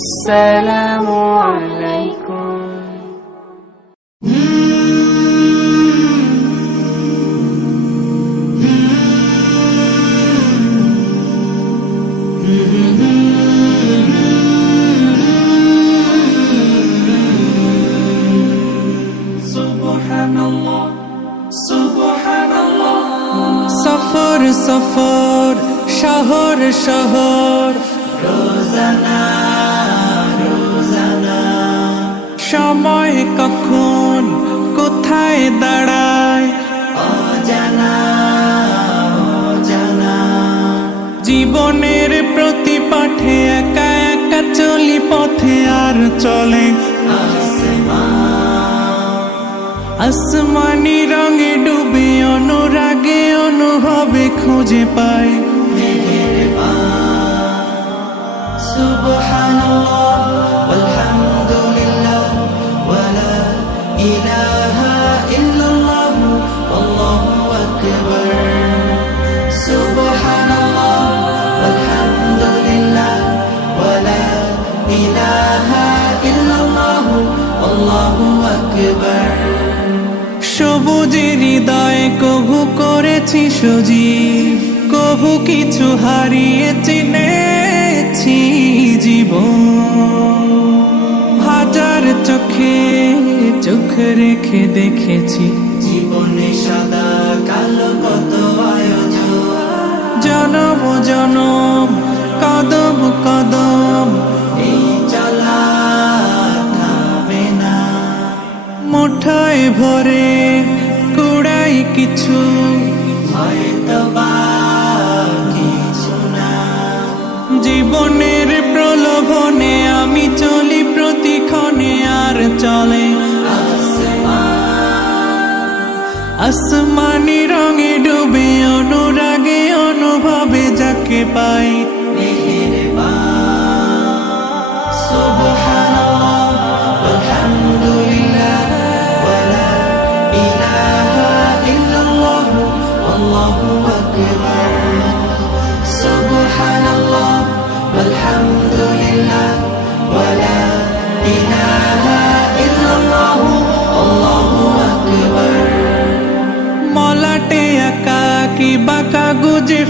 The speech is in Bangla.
আসসালামু আলাইকুম। সুবহানাল্লাহ সুবহানাল্লাহ। সফর সফর শহর শহর, রোজানা রোজানা, সময় কখন কোথায় দাঁড়ায় অজানা অজানা। জীবনের প্রতি পাঠে একা একা চলি পথে, আর চলে আসমানি রঙে ডুবে, অনুরাগে অনুভবে খুঁজে পাই সুবহানাল্লাহ ওয়ালহামদুলিল্লাহ ওয়ালা ইলাহা ইল্লাল্লাহ আল্লাহু আকবার। সুবহানাল্লাহ ওয়ালহামদুলিল্লাহ ওয়ালা ইলাহা ইল্লাল্লাহ আল্লাহু আকবার। সবুজের হৃদয়ে কভু করেছি সজীব, কভু কিছু হারিয়ে চিনেছি জীবন। হাজার চোখে চোখ রেখে দেখেছি জীবনে সাদা কালো কত আয়োজন। জনম জনম কদম কদম এই চলা থামে না। মুঠোয় ভরে কুড়াই কিছু, হয়তো বা কিছু না। জীবনের প্রলোভনে আমি চলি প্রতিক্ষণে, আর চলে আসমানি রঙে ডুবে, অনুরাগে অনুভবে যাকে পাই সুবহানাল্লাহ ওয়ালহামদুলিল্লাহ ওয়ালা ইলাহা ইল্লাল্লাহ আল্লাহু আকবার। সুবহানাল্লাহ ওয়ালহামদুলিল্লাহ ওয়ালা ইলাহা ইল্লাল্লাহ আল্লাহু আকবার। মলাটে একা কি বাঁকা গুজে